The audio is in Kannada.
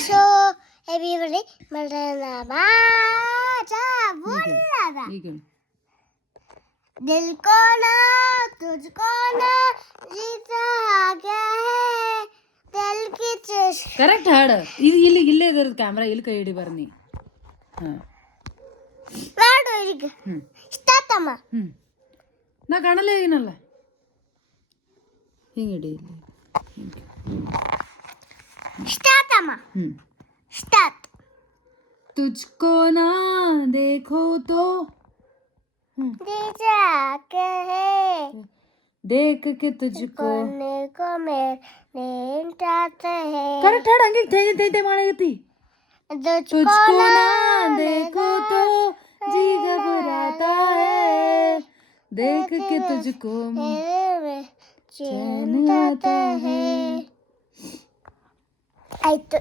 So everybody, ಈಗ दिल को ना तुझको ना जीता गया है दिल की चुस्क ಕರೆಕ್ಟ್ ಹಾಡು. ಇದು ಇಲ್ಲೇ ಇರೋದು ಕ್ಯಾಮ್ರಾ, ಇಲ್ಲಿ ಕೈ ಹಿಡಿ ಬರ್ನಿ. ಹಾಂ ಮಾಡು ಈಗ. ಸ್ಟಾರ್ಟ್ ಅಮ್ಮ. ನಾ ಕಾಣಲೇ ಏನಲ್ಲ, ಹಿಂಗೆ ಹಿಡಿ ಇಲ್ಲಿ. ಸ್ಟಾರ್ಟ್ ಅಮ್ಮ. ಸ್ಟಾರ್ಟ್. ತುಜ್ಕೋ ನಾ ದೇಖೋ ತೋ जीता गया है ದೇಖ ಕೆ ತುಜ್ಕೋ कोने को मेरे चाहते हैं ಕರೆಕ್ಟ್ ಹಾಡು. ಹಂಗೆ ತೈ ಮಾಡಾಗತ್ತಿ. तुझको ना देखो तो जी घबराता है देख के तुझको चैन आता है. आಯ್ತು.